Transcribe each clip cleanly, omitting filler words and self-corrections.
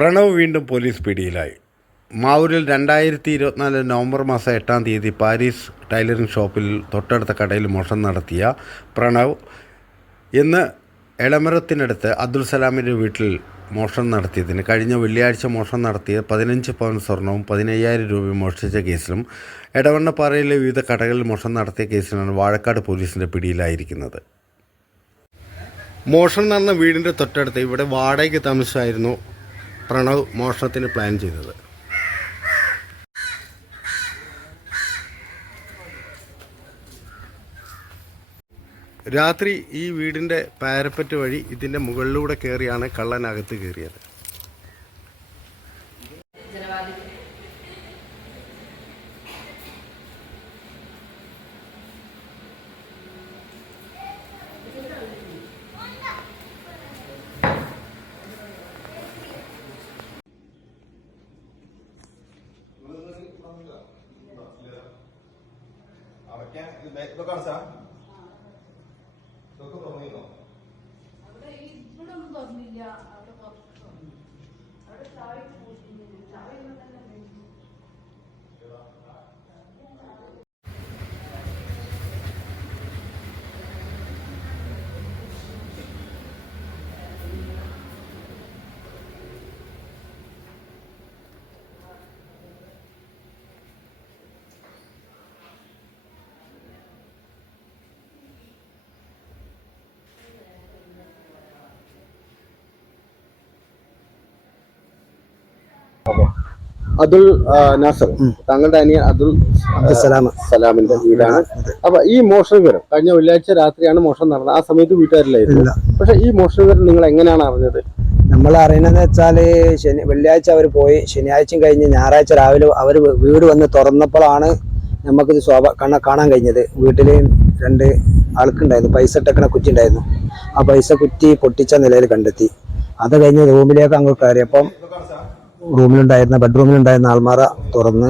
പ്രണവ് വീണ്ടും പോലീസ് പിടിയിലായി. മാവൂരിൽ 2024 നവംബർ മാസം 8-ാം തീയതി പാരീസ് ടൈലറിംഗ് ഷോപ്പിൽ തൊട്ടടുത്ത കടയിൽ മോഷണം നടത്തിയ പ്രണവ് ഇന്ന് എളമരത്തിനടുത്ത് അബ്ദുൽ സലാമിൻ്റെ വീട്ടിൽ മോഷണം നടത്തിയതിന് കഴിഞ്ഞ വെള്ളിയാഴ്ച മോഷണം നടത്തിയ 15 പവൻ സ്വർണവും 15,000 രൂപയും മോഷ്ടിച്ച കേസിലും എടവണ്ണപ്പാറയിലെ വിവിധ കടകളിൽ മോഷണം നടത്തിയ കേസിലാണ് വാഴക്കാട് പോലീസിൻ്റെ പിടിയിലായിരിക്കുന്നത്. മോഷണം നടന്ന വീടിൻ്റെ തൊട്ടടുത്ത് ഇവിടെ വാടകയ്ക്ക് താമസിച്ചായിരുന്നു പ്രണവ് മോഷണത്തിന് പ്ലാൻ ചെയ്തത്. രാത്രി ഈ വീടിൻ്റെ പാരപ്പറ്റ് വഴി ഇതിൻ്റെ മുകളിലൂടെ കയറിയാണ് കള്ളനകത്ത് കയറിയത്. അതുൽ നാസർ, താങ്കളുടെ അനിയൻ അബ്ദുൽ സലാമിന്റെ വീടാണ്. അപ്പൊ ഈ മോഷണവിവരം കഴിഞ്ഞ വെള്ളിയാഴ്ച രാത്രിയാണ് മോഷണം നടന്നത്. ആ സമയത്ത് വീട്ടുകാരിലായിരുന്നു. പക്ഷെ ഈ മോഷണവിവരം നിങ്ങൾ എങ്ങനെയാണ് അറിഞ്ഞത്? നമ്മൾ അറിയണമെന്ന് വെച്ചാല് വെള്ളിയാഴ്ച അവർ പോയി, ശനിയാഴ്ചയും കഴിഞ്ഞ് ഞായറാഴ്ച രാവിലെ അവർ വീട് വന്ന് തുറന്നപ്പോഴാണ് നമുക്കിത് കാണാൻ കഴിഞ്ഞത്. വീട്ടില് 2 ആൾക്കുണ്ടായിരുന്നു, പൈസ ഇട്ടക്കണ കുറ്റി ഉണ്ടായിരുന്നു. ആ പൈസ കുറ്റി പൊട്ടിച്ച നിലയിൽ കണ്ടെത്തി. അത് കഴിഞ്ഞ് റൂമിലേക്ക് അങ്ങോട്ട് കയറിയപ്പം ബെഡ്റൂമിലുണ്ടായിരുന്ന ആൾമാറ തുറന്ന്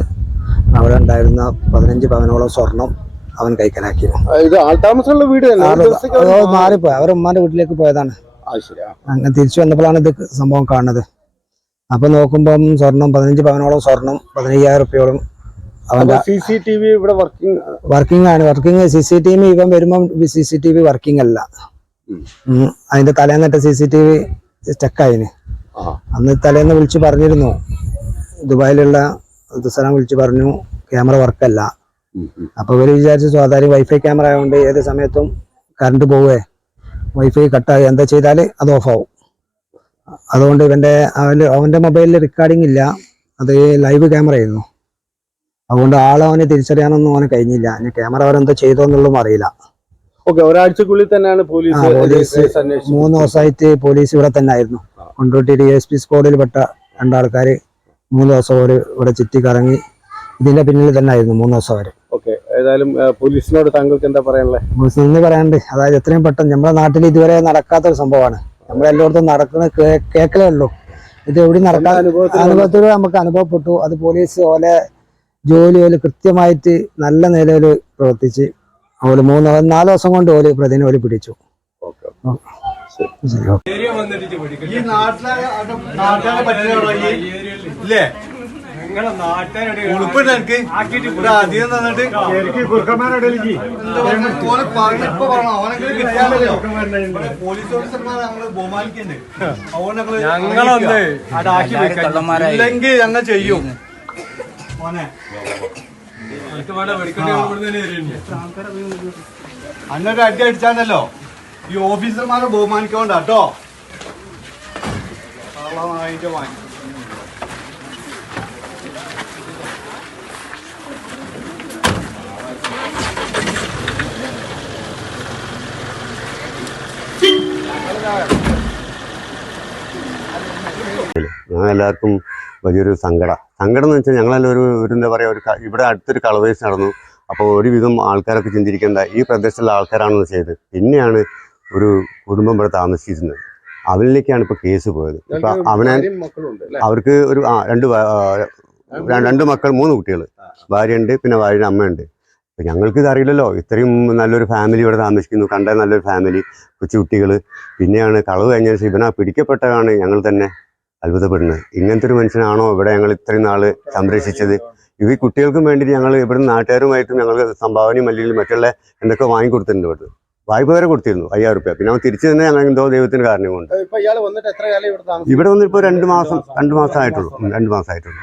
അവിടെ ഉണ്ടായിരുന്ന 15 പവനോളം സ്വർണം അവൻ കൈക്കലാക്കി. ഇത് ആൾതാമസമുള്ള വീട് മാറിപ്പോയി, അവർ ഉമ്മാന്റെ വീട്ടിലേക്ക് പോയതാണ്. അങ്ങനെ തിരിച്ചു വന്നപ്പോഴാണ് ഇത് സംഭവം കാണുന്നത്. അപ്പൊ നോക്കുമ്പം സ്വർണം 15 പവനോളം സ്വർണം, 15,000 റുപ്യോളം അവന്റെ CCTV ഇവിടെ വർക്കിംഗ് ആണ്. CCTV ഇവൻ വരുമ്പം CCTV വർക്കിംഗ് അല്ല. അതിന്റെ തലേന്നിട്ട് CCTV സ്റ്റക്കായിന്. അന്ന് തലേന്ന് വിളിച്ച് പറഞ്ഞിരുന്നു, ദുബായിലുള്ള അബ്ദുസലാം വിളിച്ച് പറഞ്ഞു ക്യാമറ വർക്കല്ല. അപ്പൊ ഇവര് വിചാരിച്ചു സാധാരണ വൈഫൈ ക്യാമറ ആയതുകൊണ്ട് ഏത് സമയത്തും കറണ്ട് പോവേ, വൈഫൈ കട്ടായി എന്താ ചെയ്താല് അത് ഓഫാവും. അതുകൊണ്ട് അവന്റെ മൊബൈലിൽ റെക്കോർഡിംഗ് ഇല്ല, അത് ലൈവ് ക്യാമറ ആയിരുന്നു. അതുകൊണ്ട് അവനെ തിരിച്ചറിയാനൊന്നും അവന് കഴിഞ്ഞില്ല. ഇനി ക്യാമറ അവരെന്തോ ചെയ്തോ എന്നുള്ളതും അറിയില്ല. ഒരാഴ്ചക്കുള്ളിൽ തന്നെയാണ് പോലീസ് 3 ദിവസമായിട്ട് പോലീസ് ഇവിടെ തന്നെ ആയിരുന്നു. കൊണ്ടോട്ടി DSP സ്ക്വാഡിൽ പെട്ട 2 ആൾക്കാര് 3 ദിവസം ഇവിടെ ചുറ്റിക്കറങ്ങി ഇതിന്റെ പിന്നിൽ തന്നെ ആയിരുന്നു 3 ദിവസം വരെ. ഏതായാലും പോലീസിനോട് താങ്കൾക്ക് എന്താ പറയാനുള്ളത്? പോലീസിന് പറയാനുണ്ട്, അതായത് എത്രയും പെട്ടെന്ന് നമ്മുടെ നാട്ടിൽ ഇതുവരെ നടക്കാത്തൊരു സംഭവമാണ്. നമ്മളെല്ലായിടത്തും നടക്കുന്ന കേക്കലേ ഉള്ളൂ. ഇത് എവിടെ നടക്കാൻ അനുഭവത്തിലൂടെ നമുക്ക് അനുഭവപ്പെട്ടു. അത് പോലീസ് ജോലി കൃത്യമായിട്ട് നല്ല നിലയിൽ പ്രവർത്തിച്ച് 4 ദിവസം കൊണ്ട് പ്രതിനെ പിടിച്ചു. ഞങ്ങളില്ലെങ്കിൽ ഞങ്ങൾ ചെയ്യും. അന്നൊരു അടി അടിച്ചാണല്ലോ ഈ ഓഫീസർമാരെ ബഹുമാനിക്കോണ്ടാട്ടോ. ഞങ്ങളെല്ലാവർക്കും വലിയൊരു സങ്കടം എന്ന് വെച്ചാൽ ഞങ്ങളെല്ലാം ഒരു എന്താ പറയുക, ഇവിടെ അടുത്തൊരു കളവേഴ്സ് നടന്നു. അപ്പോൾ ഒരുവിധം ആൾക്കാരൊക്കെ ചിന്തിക്കേണ്ട ഈ പ്രദേശത്തുള്ള ആൾക്കാരാണെന്ന് ചെയ്ത് പിന്നെയാണ് ഒരു കുടുംബം ഇവിടെ താമസിച്ചിരുന്നത്. അവനിലേക്കാണ് ഇപ്പോൾ കേസ് പോയത്. ഇപ്പം അവർക്ക് ഒരു 2 മക്കൾ 3 കുട്ടികൾ, ഭാര്യയുണ്ട്, പിന്നെ ഭാര്യയുടെ അമ്മയുണ്ട്. അപ്പം ഞങ്ങൾക്കിത് അറിയില്ലല്ലോ, ഇത്രയും നല്ലൊരു ഫാമിലി ഇവിടെ താമസിക്കുന്നു, കണ്ട നല്ലൊരു ഫാമിലി, കൊച്ചു കുട്ടികൾ. പിന്നെയാണ് കളവ് കഴിഞ്ഞ ശേഷം ഇവനാ പിടിക്കപ്പെട്ടതാണ് ഞങ്ങൾ തന്നെ അത്ഭുതപ്പെടുന്നത്. ഇങ്ങനത്തെ ഒരു മനുഷ്യനാണോ ഇവിടെ ഞങ്ങൾ ഇത്രയും നാൾ സംരക്ഷിച്ചത്? ഈ കുട്ടികൾക്കും വേണ്ടിയിട്ട് ഞങ്ങൾ ഇവിടെ നാട്ടുകാരുമായിട്ടും ഞങ്ങൾ സംഭാവനയും അല്ലെങ്കിൽ മറ്റുള്ള എന്തൊക്കെ വാങ്ങിക്കൊടുത്തിട്ടുണ്ട്. ഇവിടെ വായ്പ വരെ കൊടുത്തിരുന്നു 5000 രൂപ. പിന്നെ അവൻ തിരിച്ചു തന്നെ ഞങ്ങൾ എന്തോ ദൈവത്തിന് കാരണം കൊണ്ട് ഇവിടെ വന്നിട്ട് ഇപ്പോൾ 2 മാസം ആയിട്ടുള്ളൂ. 2 മാസം ആയിട്ടുള്ളൂ.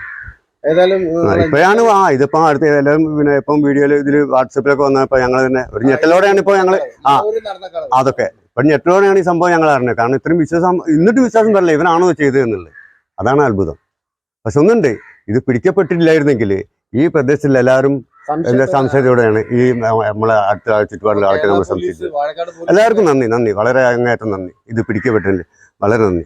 ഇപ്പോഴാണ് ഇതിപ്പോ അടുത്ത എല്ലാവരും പിന്നെ ഇപ്പം വീഡിയോയിൽ ഇതിൽ വാട്സപ്പിലൊക്കെ വന്നപ്പോൾ ഞങ്ങൾ തന്നെ ഒരു ഞെട്ടലോടെയാണ് ഇപ്പോൾ ഞങ്ങൾ അതൊക്കെ ഇപ്പൊ ഞെട്ടലോടെയാണ് ഈ സംഭവം ഞങ്ങൾ അറിഞ്ഞത്. കാരണം ഇത്രയും വിശ്വാസം എന്നിട്ട് വിശ്വാസം പറയില്ല ഇവനാണോ ചെയ്തത് എന്നുള്ളത്. അതാണ് അത്ഭുതം. പക്ഷെ ഒന്നുണ്ട്, ഇത് പിടിക്കപ്പെട്ടില്ലായിരുന്നെങ്കിൽ ഈ പ്രദേശത്തിൽ എല്ലാവരും എല്ലാ സംശയത്തോടെയാണ് ഈ നമ്മളെ അടുത്ത ചുറ്റുപാടിലെ ആൾക്കാർ നമ്മൾ സംശയിച്ചത്. എല്ലാവർക്കും നന്ദി, വളരെ അങ്ങേയറ്റം നന്ദി. ഇത് പിടിക്കപ്പെട്ടതിൽ വളരെ നന്ദി.